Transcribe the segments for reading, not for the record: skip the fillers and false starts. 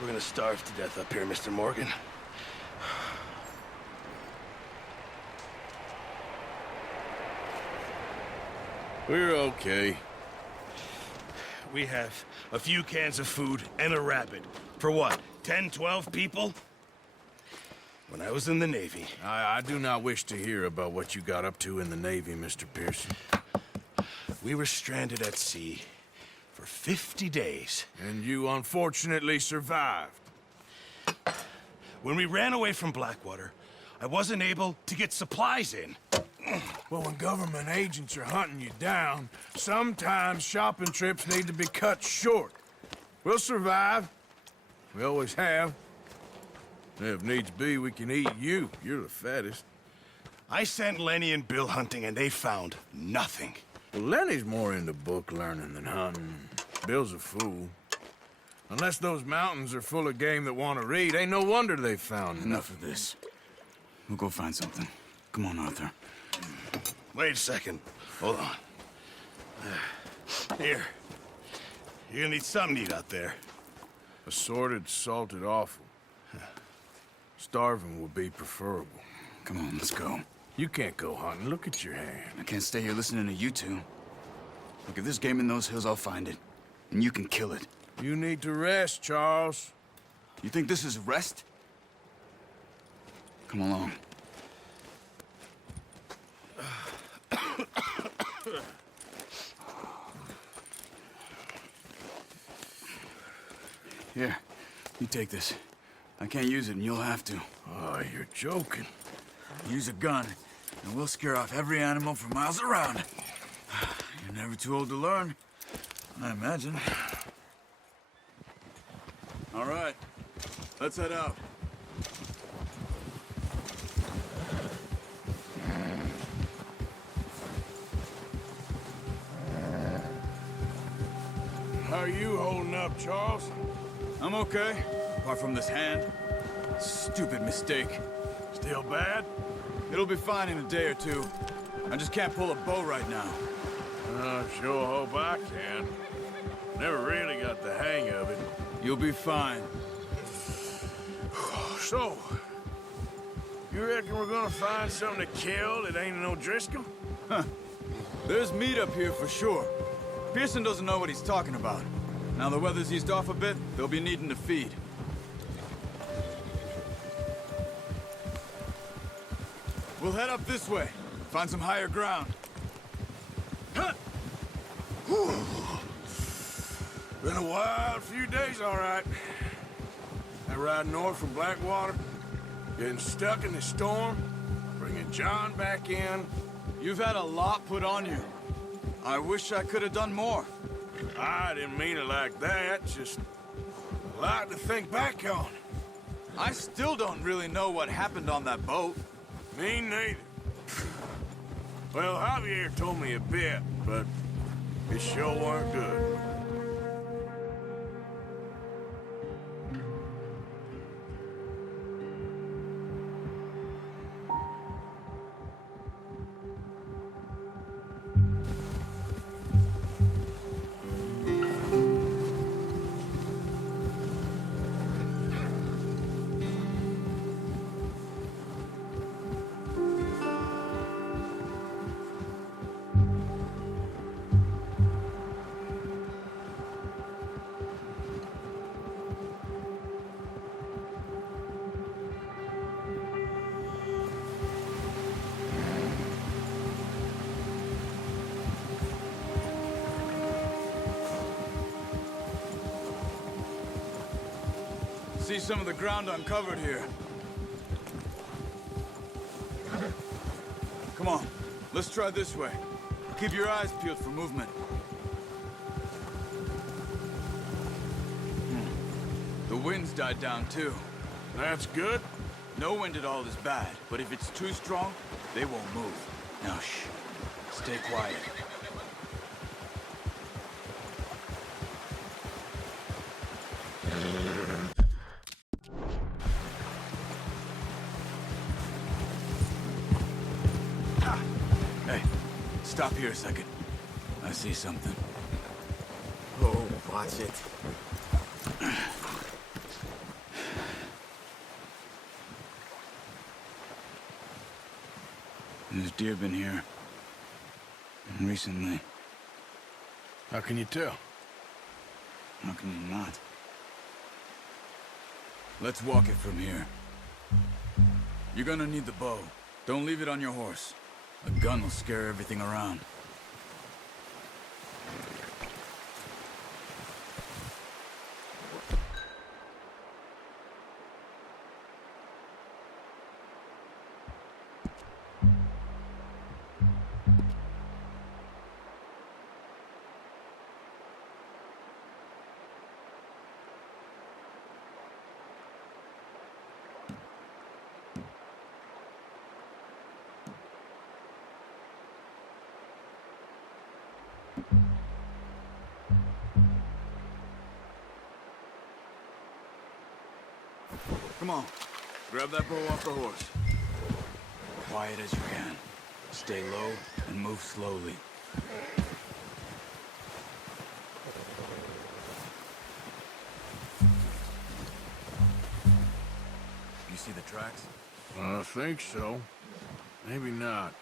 We're gonna starve to death up here, Mr. Morgan. We're okay. We have a few cans of food and a rabbit. For what, 10, 12 people? When I was in the Navy... I do not wish to hear about what you got up to in the Navy, Mr. Pearson. We were stranded at sea for 50 days. And you unfortunately survived. When we ran away from Blackwater, I wasn't able to get supplies in. Well, when government agents are hunting you down, sometimes shopping trips need to be cut short. We'll survive. We always have. If needs be, we can eat you. You're the fattest. I sent Lenny and Bill hunting, and they found nothing. Well, Lenny's more into book learning than hunting. Bill's a fool. Unless those mountains are full of game that want to read, ain't no wonder they found Enough of this. We'll go find something. Come on, Arthur. Wait a second. Hold on. Here. You're gonna need something to eat out there. Assorted, salted offal. Starving would be preferable. Come on, let's go. You can't go hunting. Look at your hand. I can't stay here listening to you two. Look, if there's game in those hills, I'll find it. And you can kill it. You need to rest, Charles. You think this is rest? Come along. Here, you take this. I can't use it, and you'll have to. Oh, you're joking. Use a gun, and we'll scare off every animal for miles around. You're never too old to learn, I imagine. All right, let's head out. How are you holding up, Charles? I'm okay, apart from this hand. Stupid mistake. Still bad? It'll be fine in a day or two. I just can't pull a bow right now. I sure hope I can. Never really got the hang of it. You'll be fine. So, you reckon we're gonna find something to kill that ain't no Driscoll? There's meat up here for sure. Pearson doesn't know what he's talking about. Now the weather's eased off a bit, they'll be needing to feed. We'll head up this way. Find some higher ground. Been a wild few days, all right. That ride north from Blackwater, getting stuck in the storm, bringing John back in. You've had a lot put on you. I wish I could have done more. I didn't mean it like that, just a lot to think back on. I still don't really know what happened on that boat. Me neither. Well, Javier told me a bit, but it sure weren't good. See some of the ground uncovered here. Come on, let's try this way. Keep your eyes peeled for movement. The wind's died down too. That's good. No wind at all is bad, but if it's too strong, they won't move. Now shh, stay quiet. Hey, stop here a second. I see something. Oh, watch it. There's deer been here. Recently. How can you tell? How can you not? Let's walk it from here. You're gonna need the bow. Don't leave it on your horse. A gun will scare everything around. Come on. Grab that bow off the horse. Quiet as you can. Stay low and move slowly. You see the tracks? I think so. Maybe not.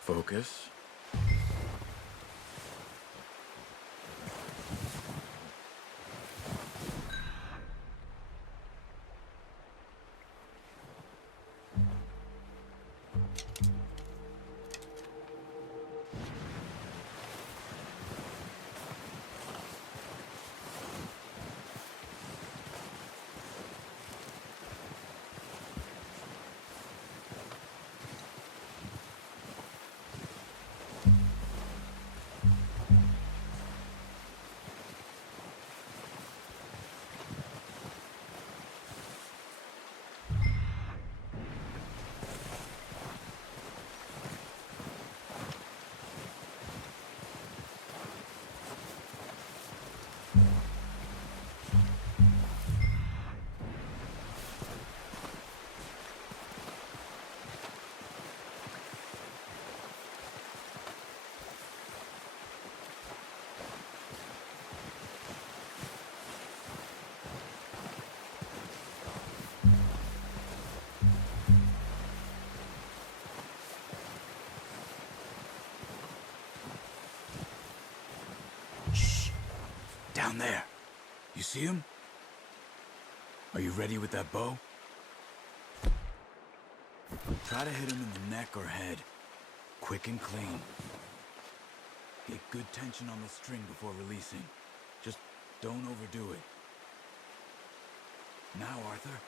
Focus. Down there. You see him? Are you ready with that bow? Try to hit him in the neck or head. Quick and clean. Get good tension on the string before releasing. Just don't overdo it. Now, Arthur.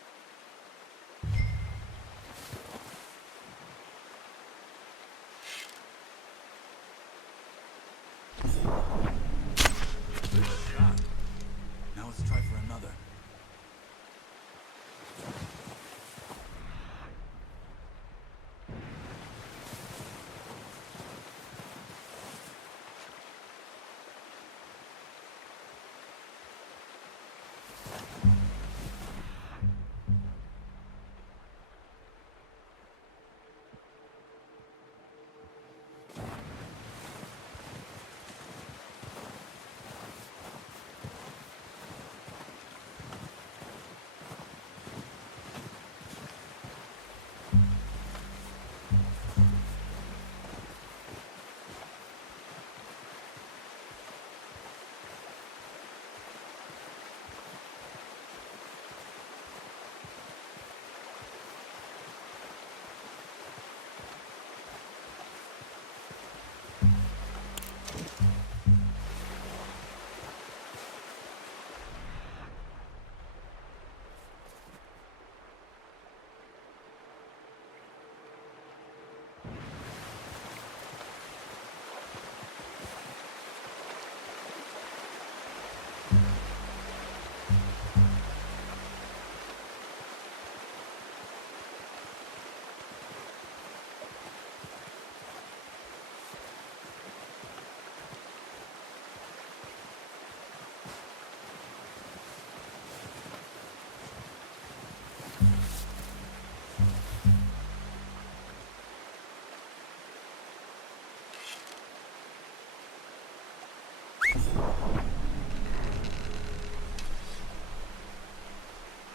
Now let's try for another.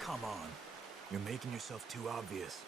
come on. You're making yourself too obvious.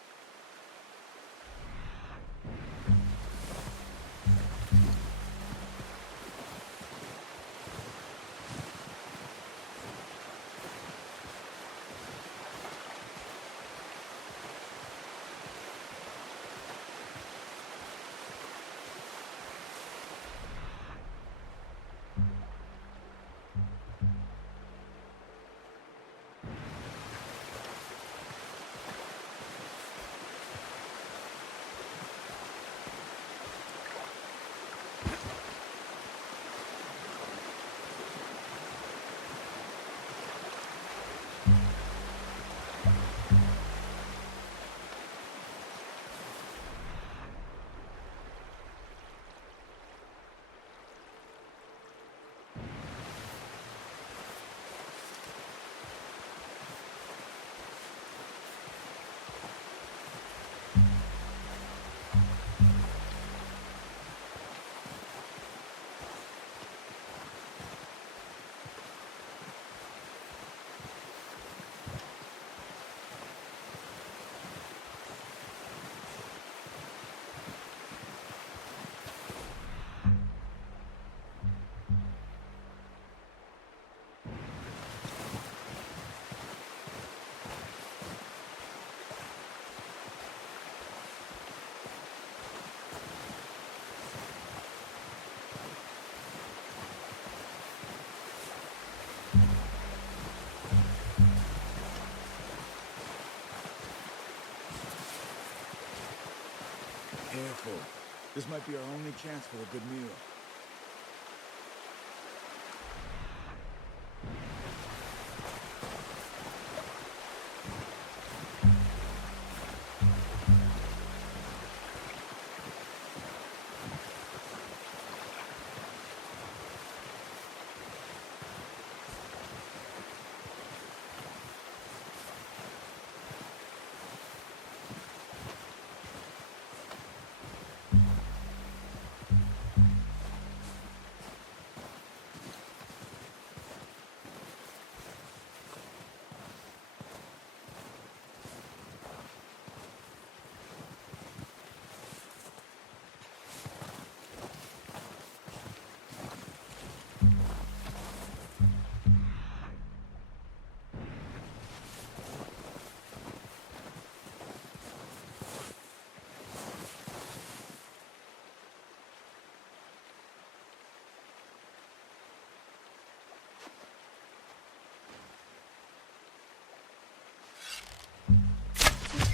Careful. This might be our only chance for a good meal.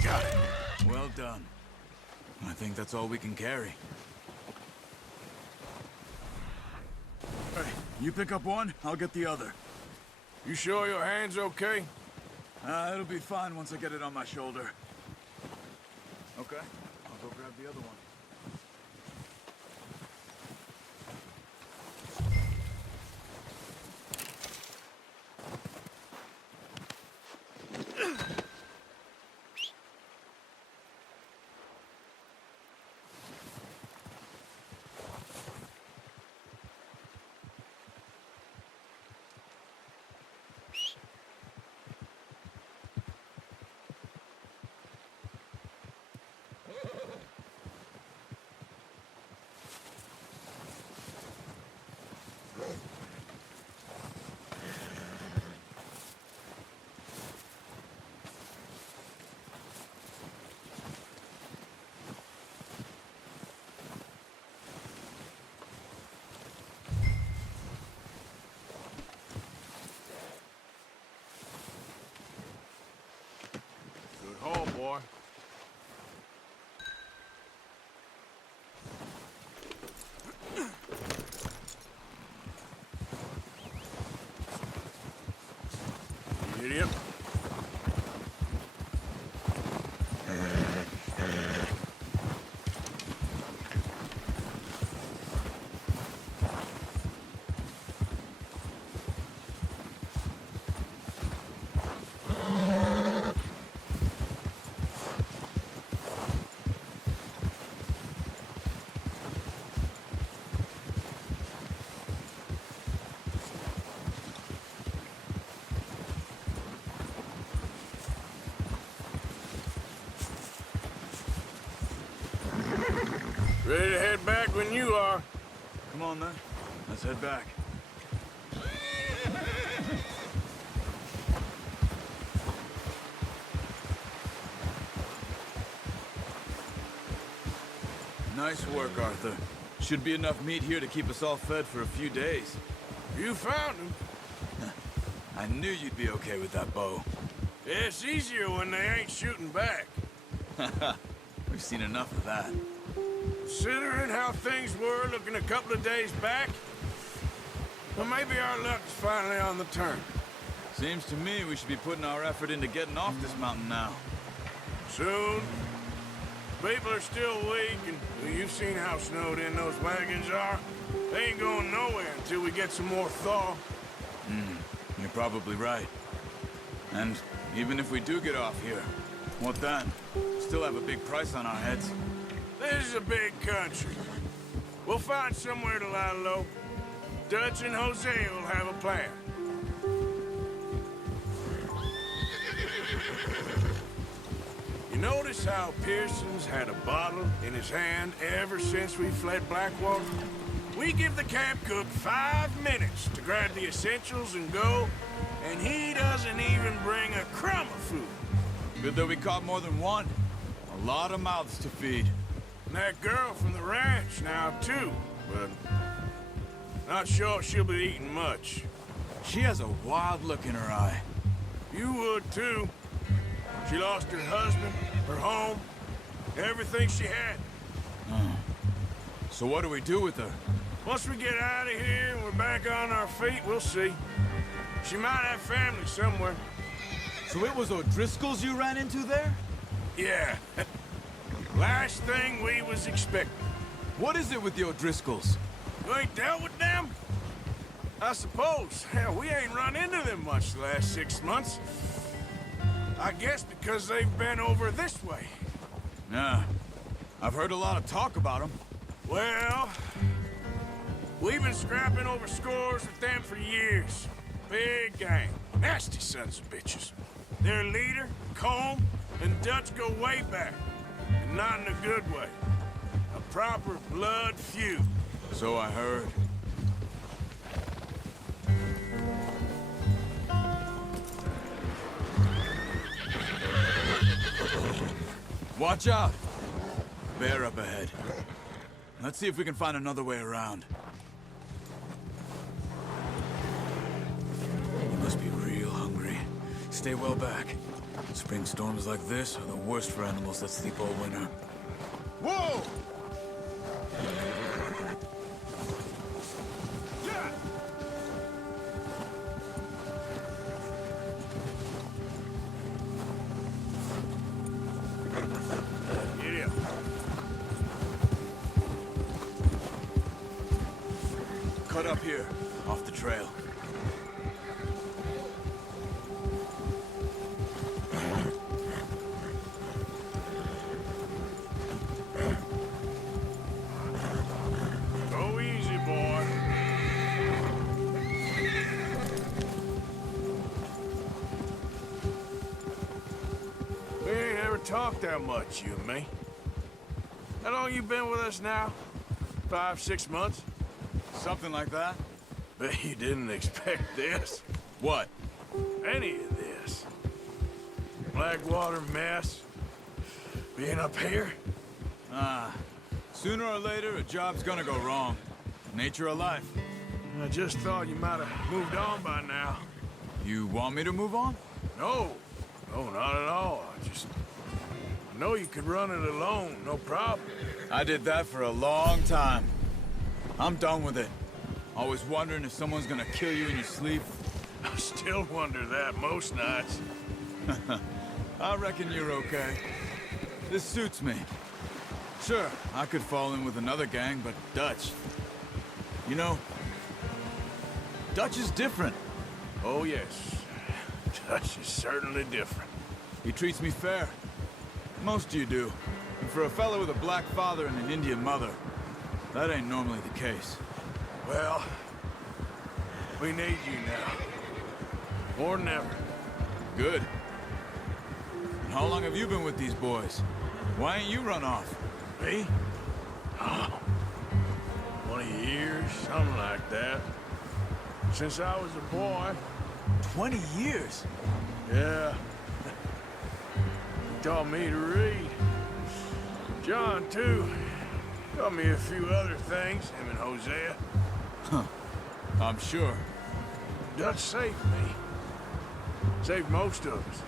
Got it. Well done. I think that's all we can carry. Hey, you pick up one, I'll get the other. You sure your hand's okay? It'll be fine once I get it on my shoulder. Okay, I'll go grab the other one. Good haul, boy. Idiot. Ready to head back when you are. Come on, then. Let's head back. Nice work, Arthur. Should be enough meat here to keep us all fed for a few days. You found him. I knew you'd be okay with that bow. It's easier when they ain't shooting back. We've seen enough of that. Considering how things were looking a couple of days back, well, maybe our luck is finally on the turn. Seems to me we should be putting our effort into getting off this mountain now. Soon. People are still weak, and well, you've seen how snowed in those wagons are. They ain't going nowhere until we get some more thaw. You're probably right. And even if we do get off here, what then? Still have a big price on our heads. This is a big country. We'll find somewhere to lie low. Dutch and Jose will have a plan. You notice how Pearson's had a bottle in his hand ever since we fled Blackwater? We give the camp cook 5 minutes to grab the essentials and go, and he doesn't even bring a crumb of food. Good that we caught more than one. A lot of mouths to feed. And that girl from the ranch now, too, but not sure she'll be eating much. She has a wild look in her eye. You would, too. She lost her husband, her home, everything she had. So what do we do with her? Once we get out of here and we're back on our feet, we'll see. She might have family somewhere. So it was O'Driscoll's you ran into there? Yeah. Last thing we was expecting. What is it with the O'Driscolls? You ain't dealt with them? I suppose. Hell, we ain't run into them much the last 6 months. I guess because they've been over this way. Nah. I've heard a lot of talk about them. Well, we've been scrapping over scores with them for years. Big gang. Nasty sons of bitches. Their leader, Colm, and Dutch go way back. And not in a good way. A proper blood feud. So I heard. Watch out! Bear up ahead. Let's see if we can find another way around. You must be real hungry. Stay well back. Spring storms like this are the worst for animals that sleep all winter. Whoa! Yeah. Cut up here, off the trail. Go easy, boy. We ain't ever talked that much, you and me. How long you been with us now? 5, 6 months? Something like that? Bet you didn't expect this. What? Any of this. Blackwater mess. Being up here. Sooner or later, a job's gonna go wrong. Nature of life. I just thought you might have moved on by now. You want me to move on? No. No, not at all. I know you could run it alone, no problem. I did that for a long time. I'm done with it. Always wondering if someone's gonna kill you in your sleep. I still wonder that most nights. I reckon you're okay. This suits me. Sure, I could fall in with another gang, but Dutch... You know, Dutch is different. Oh, yes. Dutch is certainly different. He treats me fair. Most of you do. And for a fellow with a black father and an Indian mother, that ain't normally the case. Well, we need you now. More than ever. Good. And how long have you been with these boys? Why ain't you run off? Me? 20 years, something like that. Since I was a boy. 20 years? Yeah. He taught me to read. John, too. Taught me a few other things, him and Hosea. I'm sure. Dutch saved me. Saved most of us.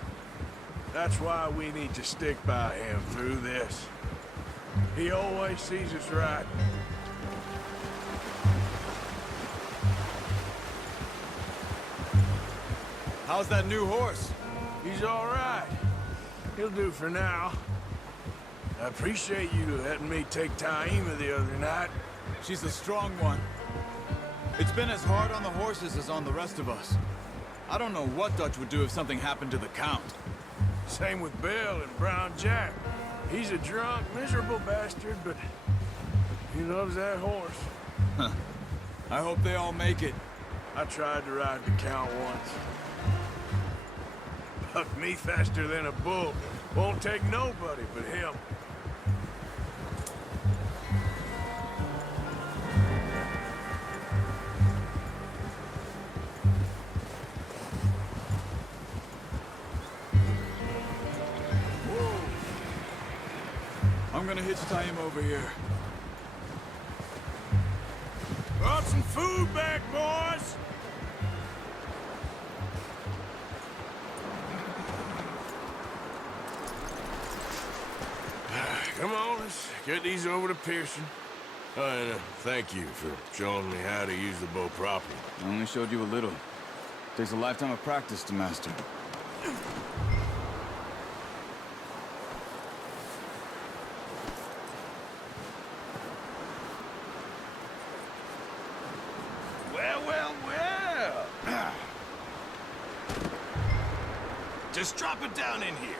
That's why we need to stick by him through this. He always sees us right. How's that new horse? He's all right. He'll do for now. I appreciate you letting me take Taima the other night. She's a strong one. It's been as hard on the horses as on the rest of us. I don't know what Dutch would do if something happened to the Count. Same with Bill and Brown Jack. He's a drunk, miserable bastard, but he loves that horse. I hope they all make it. I tried to ride the Count once. Bucked me faster than a bull. Won't take nobody but him. I'm gonna hitch Taima over here. Brought some food back, boys! Come on, let's get these over to Pearson. And thank you for showing me how to use the bow properly. I only showed you a little. Takes a lifetime of practice to master. Well. Just drop it down in here.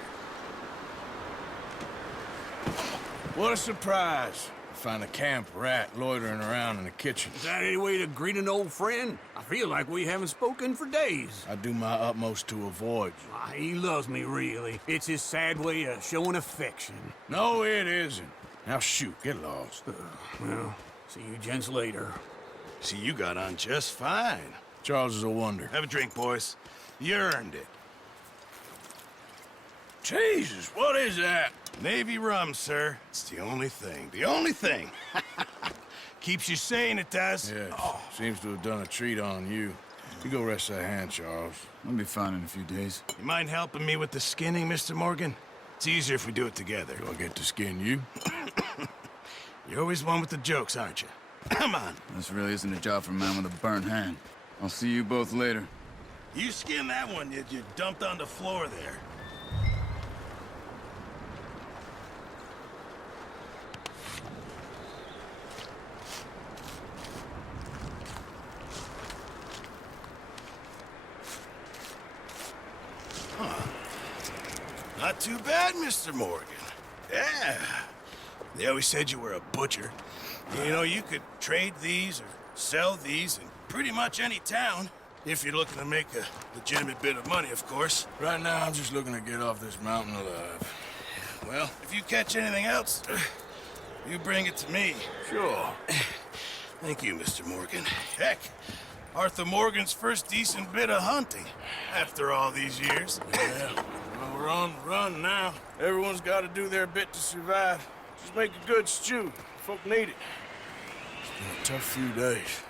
What a surprise. Find a camp rat loitering around in the kitchen. Is that any way to greet an old friend? I feel like we haven't spoken for days. I do my utmost to avoid you. He loves me, really. It's his sad way of showing affection. No, it isn't. Now shoot, get lost. Well, see you gents later. See, you got on just fine. Charles is a wonder. Have a drink, boys. You earned it. Jesus, what is that? Navy rum, sir. It's the only thing. The only thing. Keeps you sane, it does. Yes, seems to have done a treat on you. You go rest that hand, Charles. I'll be fine in a few days. You mind helping me with the skinning, Mr. Morgan? It's easier if we do it together. Do I get to skin you? You're always one with the jokes, aren't you? Come on. This really isn't a job for a man with a burnt hand. I'll see you both later. You skin that one you dumped on the floor there. Not too bad, Mr. Morgan. Yeah. They always said you were a butcher. You know, you could trade these or sell these in pretty much any town. If you're looking to make a legitimate bit of money, of course. Right now, I'm just looking to get off this mountain alive. Well, if you catch anything else, you bring it to me. Sure. Thank you, Mr. Morgan. Heck, Arthur Morgan's first decent bit of hunting after all these years. Yeah, well, we're on the run now. Everyone's got to do their bit to survive. Just make a good stew. Folk need it. It's been a tough few days.